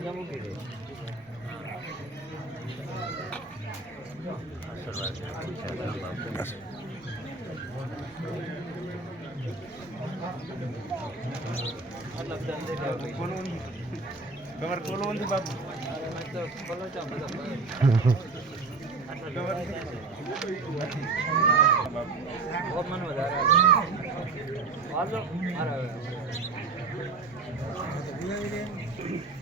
जाबु किडे आचल आचल आमाको पास हर नदेले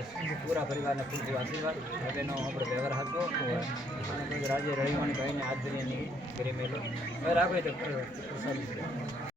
पूरा परिवार फुलजी आशीर्वाद व्यवहार जो राज रड़ी वणी भई धूड़ी करे राति